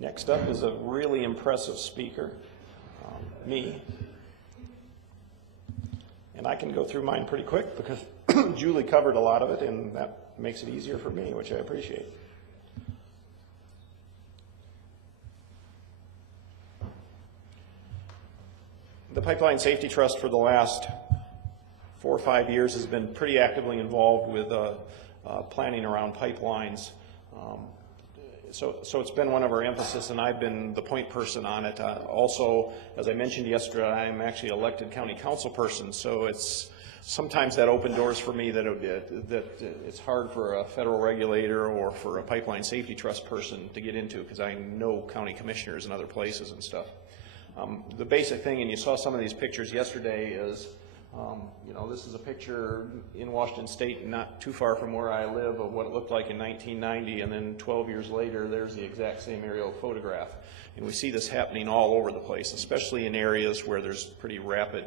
Next up is a really impressive speaker, me. And I can go through mine pretty quick because Julie covered a lot of it, and that makes it easier for me, which I appreciate. The Pipeline Safety Trust for the last 4 or 5 years has been pretty actively involved with planning around pipelines. So it's been one of our emphasis, and I've been the point person on it. Also, as I mentioned yesterday, I'm actually elected county council person, so it's sometimes that opened doors for me that it's hard for a federal regulator or for a pipeline safety trust person to get into, because I know county commissioners in other places and stuff. The basic thing, and you saw some of these pictures yesterday, is this is a picture in Washington State, not too far from where I live, of what it looked like in 1990, and then 12 years later, there's the exact same aerial photograph. And we see this happening all over the place, especially in areas where there's pretty rapid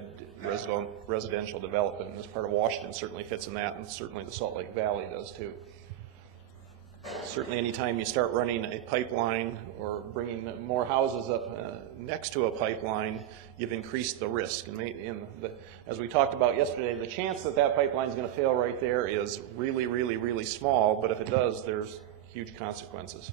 residential development. And this part of Washington certainly fits in that, and certainly the Salt Lake Valley does too. Certainly anytime you start running a pipeline or bringing more houses up next to a pipeline, you've increased the risk. And as we talked about yesterday, the chance that that pipeline is going to fail right there is really, really, really small, but if it does, there's huge consequences.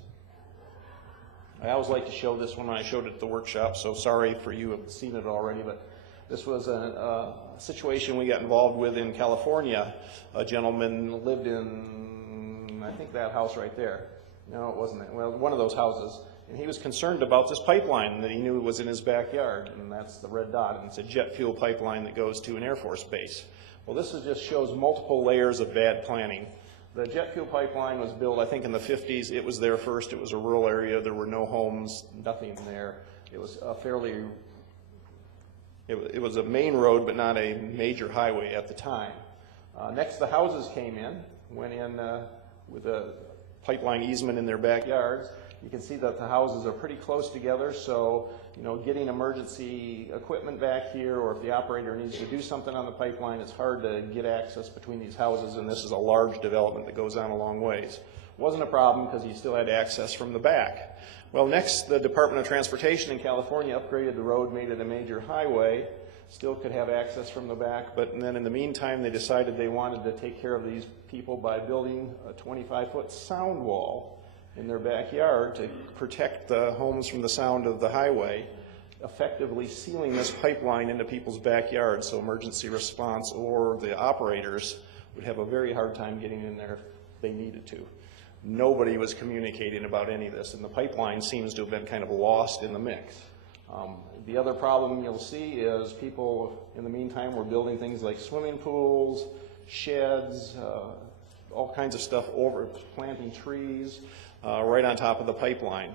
I always like to show this one when I showed it at the workshop, so sorry for you who have seen it already, but this was a situation we got involved with in California. A gentleman lived in, I think, that house right there. No, it wasn't that. Well, one of those houses. And he was concerned about this pipeline that he knew was in his backyard, and that's the red dot, and it's a jet fuel pipeline that goes to an Air Force base. Well, this just shows multiple layers of bad planning. The jet fuel pipeline was built, I think, in the 50s. It was there first. It was a rural area. There were no homes, nothing there. It was a it was a main road, but not a major highway at the time. Next, the houses came in, went in with a pipeline easement in their backyards. You can see that the houses are pretty close together, so getting emergency equipment back here, or if the operator needs to do something on the pipeline, it's hard to get access between these houses, and this is a large development that goes on a long ways. Wasn't a problem because you still had access from the back. Well, next, the Department of Transportation in California upgraded the road, made it a major highway. Still could have access from the back, but then in the meantime, they decided they wanted to take care of these people by building a 25-foot sound wall in their backyard to protect the homes from the sound of the highway, effectively sealing this pipeline into people's backyards so emergency response or the operators would have a very hard time getting in there if they needed to. Nobody was communicating about any of this, and the pipeline seems to have been kind of lost in the mix. The other problem you'll see is people, in the meantime, were building things like swimming pools, sheds, all kinds of stuff over, planting trees right on top of the pipeline.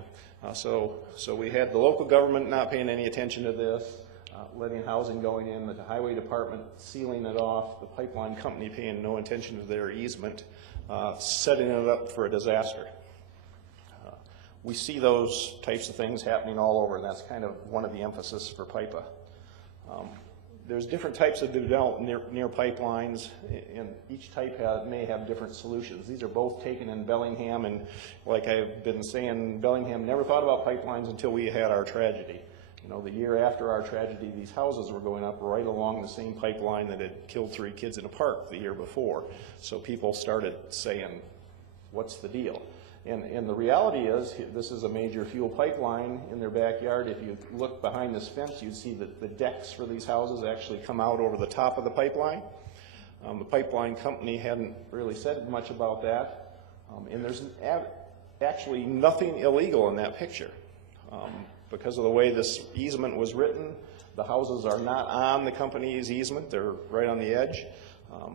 So we had the local government not paying any attention to this, letting housing going in, the highway department sealing it off, the pipeline company paying no attention to their easement, setting it up for a disaster. We see those types of things happening all over, and that's kind of one of the emphasis for PIPA. There's different types of development near pipelines, and each type may have different solutions. These are both taken in Bellingham, and like I've been saying, Bellingham never thought about pipelines until we had our tragedy. The year after our tragedy, these houses were going up right along the same pipeline that had killed 3 kids in a park the year before. So people started saying, what's the deal? And the reality is, this is a major fuel pipeline in their backyard. If you look behind this fence, you'd see that the decks for these houses actually come out over the top of the pipeline. The pipeline company hadn't really said much about that. And there's actually nothing illegal in that picture. Because of the way this easement was written, the houses are not on the company's easement. They're right on the edge.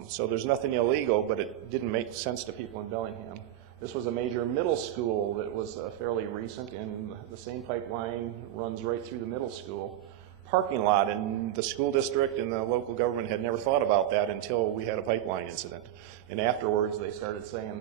So there's nothing illegal, but it didn't make sense to people in Bellingham. This was a major middle school that was fairly recent, and the same pipeline runs right through the middle school parking lot, and the school district and the local government had never thought about that until we had a pipeline incident. And afterwards they started saying,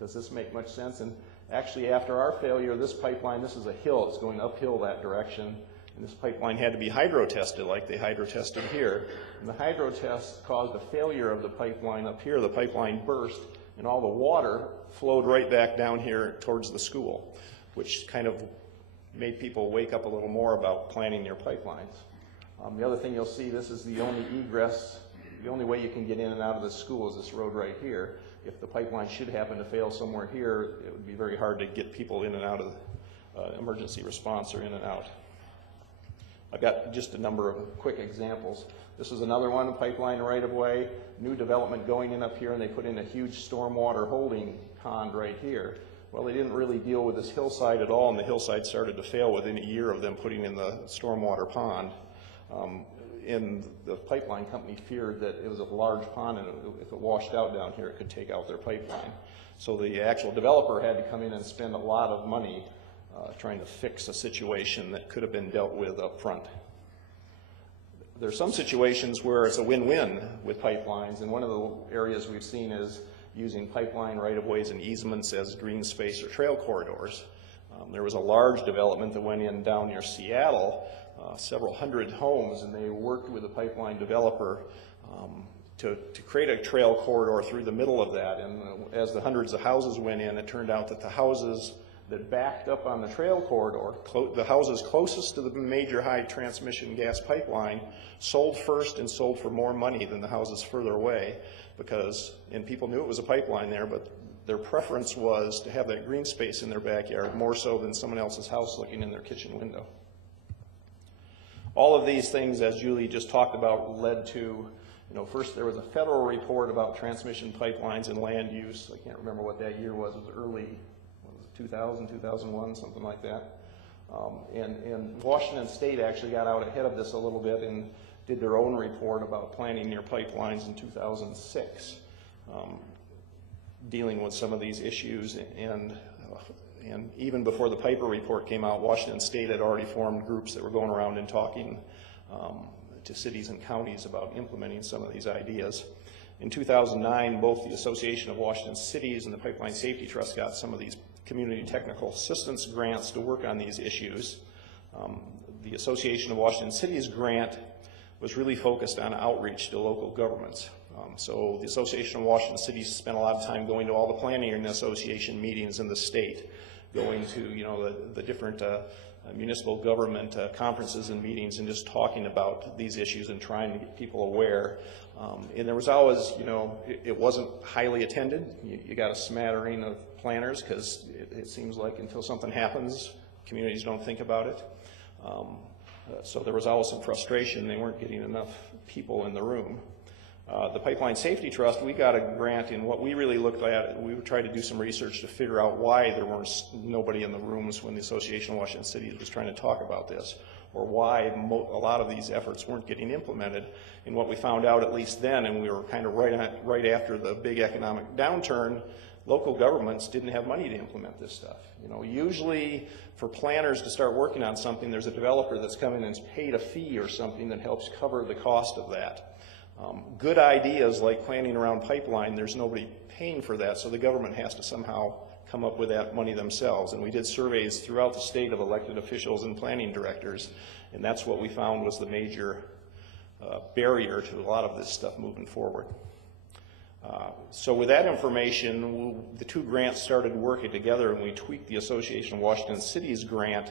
does this make much sense? And actually, after our failure, this pipeline, this is a hill, it's going uphill that direction, and this pipeline had to be hydro-tested like they hydro-tested here. And the hydro-test caused a failure of the pipeline up here. The pipeline burst, and all the water flowed right back down here towards the school, which kind of made people wake up a little more about planning their pipelines. The other thing you'll see, this is the only egress, the only way you can get in and out of the school is this road right here. If the pipeline should happen to fail somewhere here, it would be very hard to get people in and out of emergency response or in and out. I've got just a number of quick examples. This is another one, a pipeline right-of-way, new development going in up here, and they put in a huge stormwater holding pond right here. Well, they didn't really deal with this hillside at all, and the hillside started to fail within a year of them putting in the stormwater pond. And the pipeline company feared that it was a large pond, and if it washed out down here, it could take out their pipeline. So the actual developer had to come in and spend a lot of money trying to fix a situation that could have been dealt with up front. There are some situations where it's a win-win with pipelines, and one of the areas we've seen is using pipeline right-of-ways and easements as green space or trail corridors. There was a large development that went in down near Seattle, several hundred homes, and they worked with a pipeline developer to create a trail corridor through the middle of that. And as the hundreds of houses went in, it turned out that the houses that backed up on the trail corridor, the houses closest to the major high transmission gas pipeline, sold first and sold for more money than the houses further away because, and people knew it was a pipeline there, but their preference was to have that green space in their backyard more so than someone else's house looking in their kitchen window. All of these things, as Julie just talked about, led to, first there was a federal report about transmission pipelines and land use. I can't remember what that year was. It was early, 2000, 2001, something like that. And Washington State actually got out ahead of this a little bit and did their own report about planning near pipelines in 2006, dealing with some of these issues. And even before the Piper report came out, Washington State had already formed groups that were going around and talking to cities and counties about implementing some of these ideas. In 2009, both the Association of Washington Cities and the Pipeline Safety Trust got some of these community technical assistance grants to work on these issues. The Association of Washington Cities grant was really focused on outreach to local governments. So the Association of Washington Cities spent a lot of time going to all the planning and association meetings in the state, going to the different municipal government conferences and meetings and just talking about these issues and trying to get people aware. And there was always, it wasn't highly attended. You got a smattering of planners because it seems like until something happens, communities don't think about it. So there was always some frustration. They weren't getting enough people in the room. The Pipeline Safety Trust, we got a grant, and what we really looked at, we would try to do some research to figure out why there weren't nobody in the rooms when the Association of Washington Cities was trying to talk about this, or why a lot of these efforts weren't getting implemented. And what we found out, at least then, and we were kind of right after the big economic downturn, local governments didn't have money to implement this stuff. Usually for planners to start working on something, there's a developer that's come in and paid a fee or something that helps cover the cost of that. Good ideas like planning around pipeline, there's nobody paying for that, so the government has to somehow come up with that money themselves. And we did surveys throughout the state of elected officials and planning directors, and that's what we found was the major barrier to a lot of this stuff moving forward. So with that information, the two grants started working together, and we tweaked the Association of Washington Cities grant.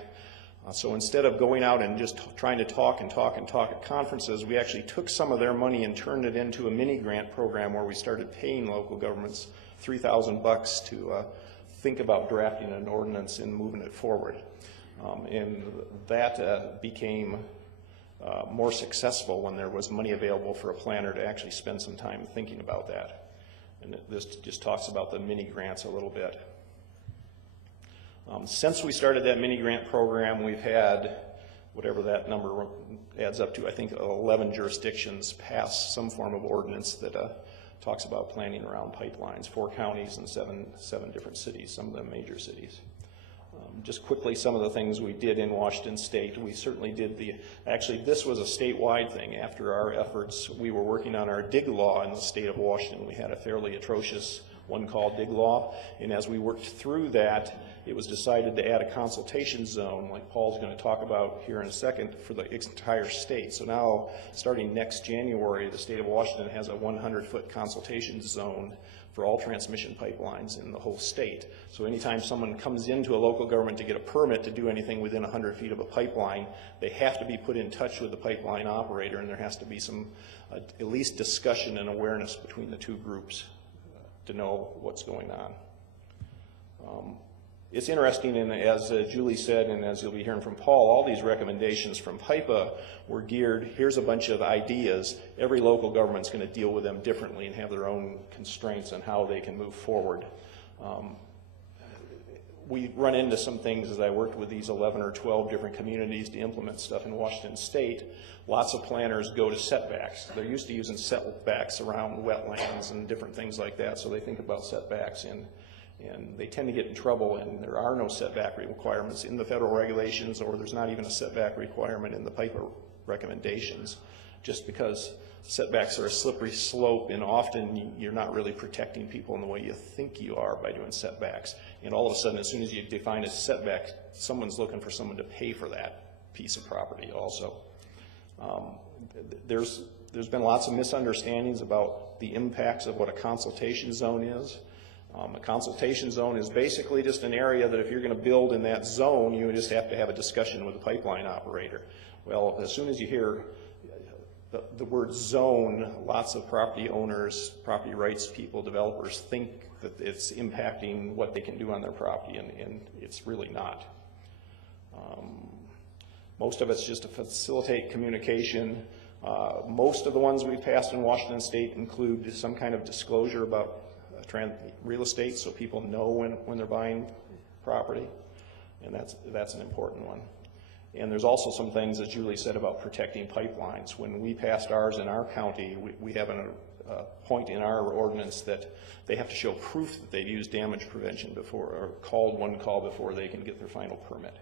So instead of going out and just trying to talk at conferences, we actually took some of their money and turned it into a mini grant program where we started paying local governments $3,000 to think about drafting an ordinance and moving it forward. And that became more successful when there was money available for a planner to actually spend some time thinking about that. And this just talks about the mini grants a little bit. Since we started that mini grant program, we've had, whatever that number adds up to, I think 11 jurisdictions pass some form of ordinance that talks about planning around pipelines, 4 counties and seven different cities, some of them major cities. Just quickly, some of the things we did in Washington State, we certainly did actually this was a statewide thing. After our efforts, we were working on our dig law in the state of Washington. We had a fairly atrocious one called dig law, and as we worked through that, it was decided to add a consultation zone, like Paul's going to talk about here in a second, for the entire state. So now, starting next January, the state of Washington has a 100-foot consultation zone for all transmission pipelines in the whole state. So anytime someone comes into a local government to get a permit to do anything within 100 feet of a pipeline, they have to be put in touch with the pipeline operator, and there has to be some at least discussion and awareness between the two groups to know what's going on. It's interesting, and as Julie said, and as you'll be hearing from Paul, all these recommendations from PIPA were geared, here's a bunch of ideas. Every local government's going to deal with them differently and have their own constraints on how they can move forward. We run into some things as I worked with these 11 or 12 different communities to implement stuff in Washington State. Lots of planners go to setbacks. They're used to using setbacks around wetlands and different things like that, so they think about setbacks and they tend to get in trouble, and there are no setback requirements in the federal regulations, or there's not even a setback requirement in the PIPA recommendations, just because setbacks are a slippery slope, and often you're not really protecting people in the way you think you are by doing setbacks. And all of a sudden, as soon as you define a setback, someone's looking for someone to pay for that piece of property also. There's been lots of misunderstandings about the impacts of what a consultation zone is. A consultation zone is basically just an area that if you're going to build in that zone, you just have to have a discussion with the pipeline operator. Well, as soon as you hear the word zone, lots of property owners, property rights people, developers think that it's impacting what they can do on their property, and it's really not. Most of it's just to facilitate communication. Most of the ones we've passed in Washington State include some kind of disclosure about real estate, so people know when they're buying property, and that's an important one. And there's also some things, as Julie said, about protecting pipelines. When we passed ours in our county, we have a point in our ordinance that they have to show proof that they've used damage prevention before, or called one call before they can get their final permit.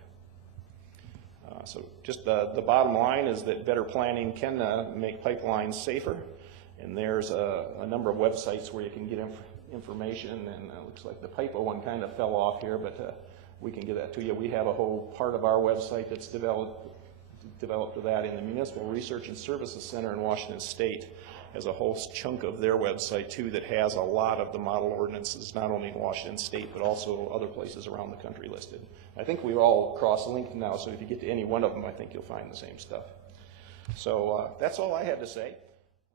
So just the bottom line is that better planning can make pipelines safer, and there's a number of websites where you can get information, and it looks like the PIPA one kind of fell off here, but we can get that to you. We have a whole part of our website that's developed to that, in the Municipal Research and Services Center in Washington State has a whole chunk of their website too that has a lot of the model ordinances, not only in Washington State but also other places around the country listed. I think we're all cross-linked now, so if you get to any one of them, I think you'll find the same stuff. So that's all I had to say.